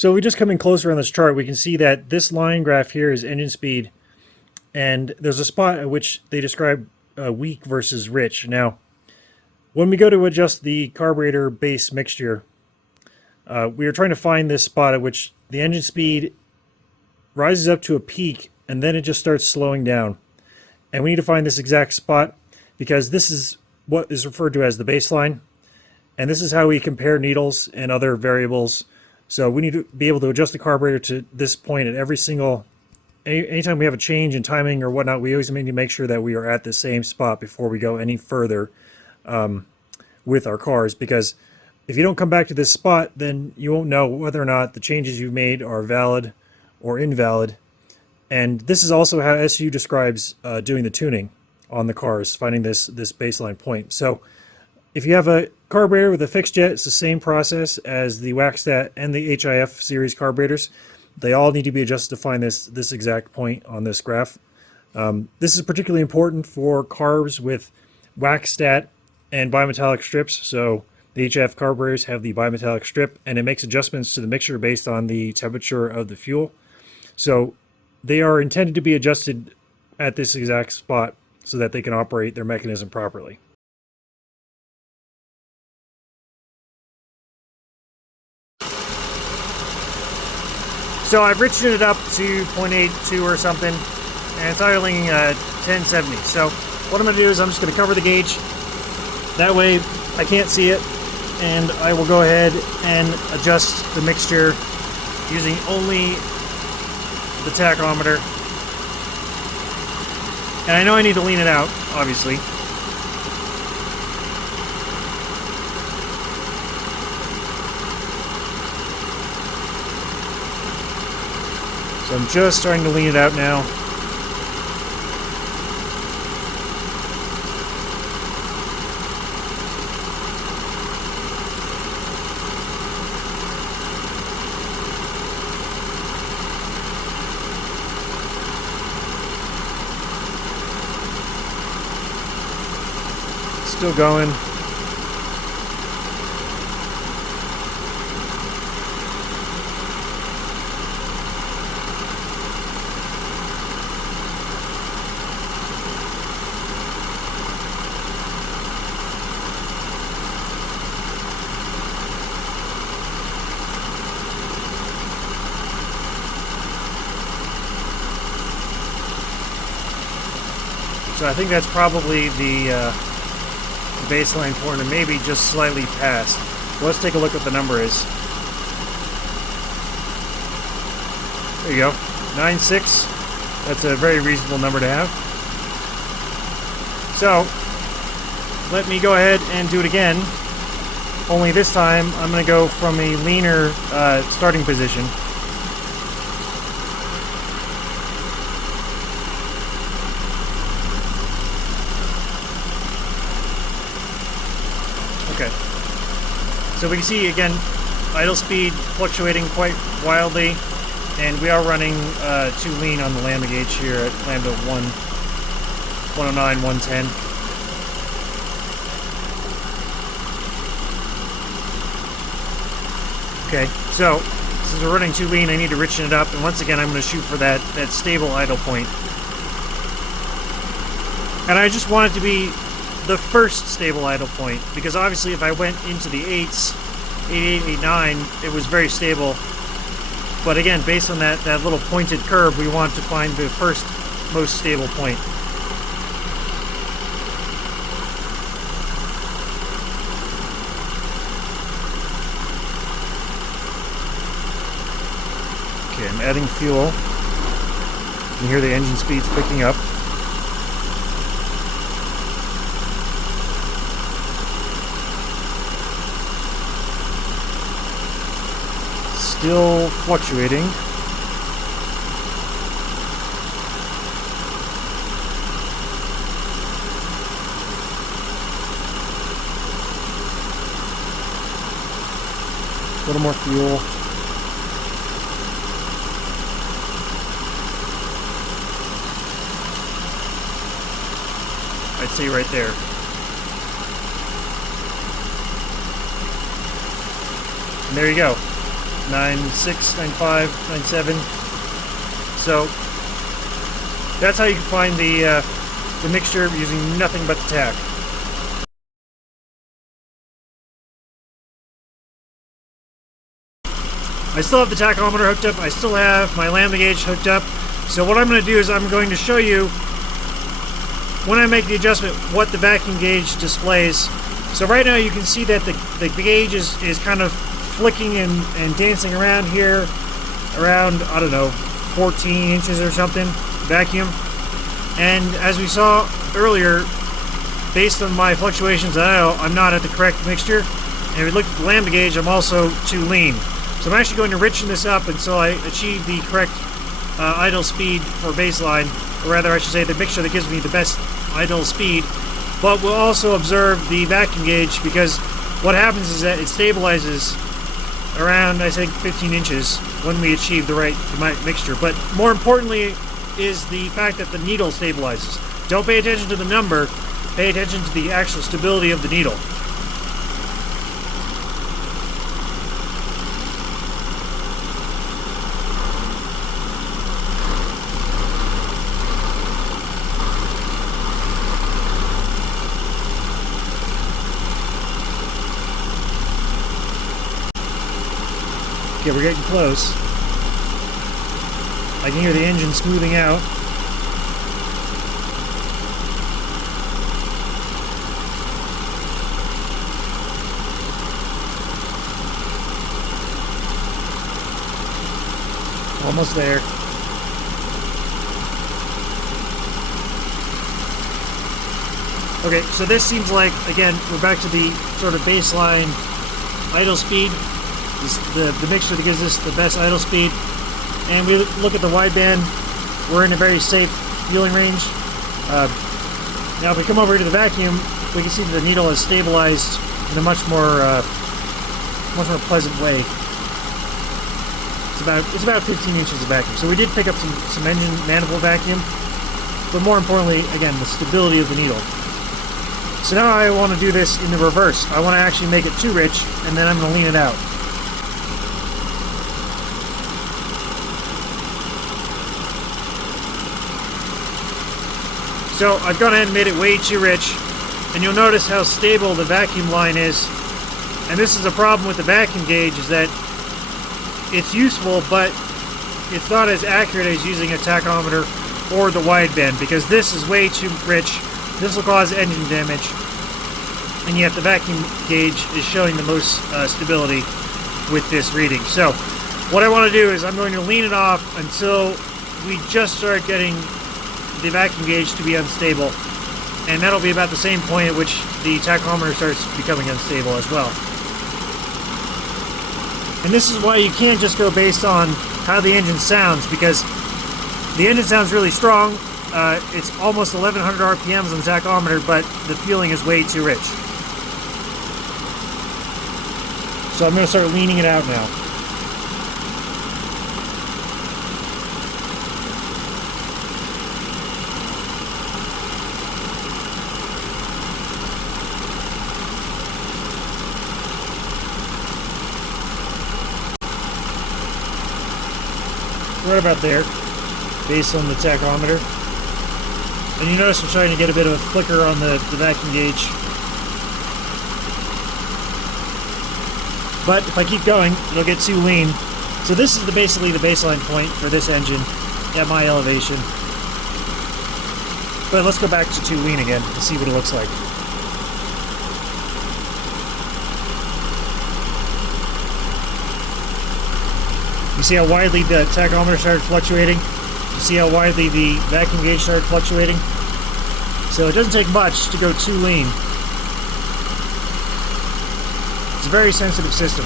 So we just come in closer on this chart, we can see that this line graph here is engine speed, and there's a spot at which they describe weak versus rich. Now, when we go to adjust the carburetor base mixture, we are trying to find this spot at which the engine speed rises up to a peak and then it just starts slowing down. And we need to find this exact spot because this is what is referred to as the baseline. And this is how we compare needles and other variables. So we need to be able to adjust the carburetor to this point at every single, anytime we have a change in timing or whatnot, we always need to make sure that we are at the same spot before we go any further with our cars. Because if you don't come back to this spot, then you won't know whether or not the changes you've made are valid or invalid. And this is also how SU describes doing the tuning on the cars, finding this baseline point. So if you have a carburetor with a fixed jet, it's the same process as the Waxstat and the HIF series carburetors. They all need to be adjusted to find this exact point on this graph. This is particularly important for carbs with Waxstat and bimetallic strips. So the HIF carburetors have the bimetallic strip, and it makes adjustments to the mixture based on the temperature of the fuel. So they are intended to be adjusted at this exact spot so that they can operate their mechanism properly. So I've riched it up to 0.82 or something, and it's idling 1070. So what I'm going to do is I'm just going to cover the gauge. That way I can't see it, and I will go ahead and adjust the mixture using only the tachometer. And I know I need to lean it out, obviously. So I'm just starting to lean it out now. Still going. So I think that's probably the baseline point, and maybe just slightly past. Let's take a look what the number is. There you go, 9.6. That's a very reasonable number to have. So let me go ahead and do it again. Only this time I'm going to go from a leaner starting position. Okay, so we can see again idle speed fluctuating quite wildly, and we are running too lean on the lambda gauge here at lambda 109, 110. Okay, so since we're running too lean, I need to richen it up, and once again I'm going to shoot for that stable idle point. And I just want it to be the first stable idle point, because obviously if I went into the 8s, 88, 89, it was very stable. But again, based on that little pointed curve, we want to find the first most stable point. Okay, I'm adding fuel. You can hear the engine speeds picking up. Still fluctuating. A little more fuel. I'd say right there. And there you go. 96, 95, 97. So that's how you can find the mixture using nothing but the tach. I still have the tachometer hooked up. I still have my lambda gauge hooked up. So what I'm going to do is I'm going to show you, when I make the adjustment, what the vacuum gauge displays. So right now you can see that the gauge is kind of flicking and dancing around here, around, I don't know, 14 inches or something, vacuum. And as we saw earlier, based on my fluctuations, I'm not at the correct mixture. And if we look at the lambda gauge, I'm also too lean. So I'm actually going to richen this up until I achieve the correct idle speed for baseline, or rather I should say the mixture that gives me the best idle speed. But we'll also observe the vacuum gauge, because what happens is that it stabilizes around, I think, 15 inches when we achieve the right mixture. But more importantly is the fact that the needle stabilizes. Don't pay attention to the number, pay attention to the actual stability of the needle. Okay, we're getting close. I can hear the engine smoothing out. Almost there. Okay, so this seems like, again, we're back to the sort of baseline idle speed. The mixture that gives us the best idle speed. And we look at the wideband, we're in a very safe fueling range. Now if we come over to the vacuum, we can see that the needle is stabilized in a much more pleasant way. It's about 15 inches of vacuum. So we did pick up some engine manifold vacuum, but more importantly, again, the stability of the needle. So now I want to do this in the reverse. I want to actually make it too rich, and then I'm going to lean it out. So I've gone ahead and made it way too rich, and you'll notice how stable the vacuum line is. And this is a problem with the vacuum gauge, is that it's useful, but it's not as accurate as using a tachometer or the wideband, because this is way too rich. This will cause engine damage, and yet the vacuum gauge is showing the most stability with this reading. So what I want to do is I'm going to lean it off until we just start getting the vacuum gauge to be unstable, and that'll be about the same point at which the tachometer starts becoming unstable as well. And this is why you can't just go based on how the engine sounds, because the engine sounds really strong. It's almost 1100 RPMs on the tachometer, but the fueling is way too rich. So I'm going to start leaning it out now. Right about there, based on the tachometer. And you notice I'm starting to get a bit of a flicker on the vacuum gauge. But if I keep going, it'll get too lean. So this is basically the baseline point for this engine at my elevation. But let's go back to too lean again to see what it looks like. You see how widely the tachometer started fluctuating? You see how widely the vacuum gauge started fluctuating? So it doesn't take much to go too lean. It's a very sensitive system.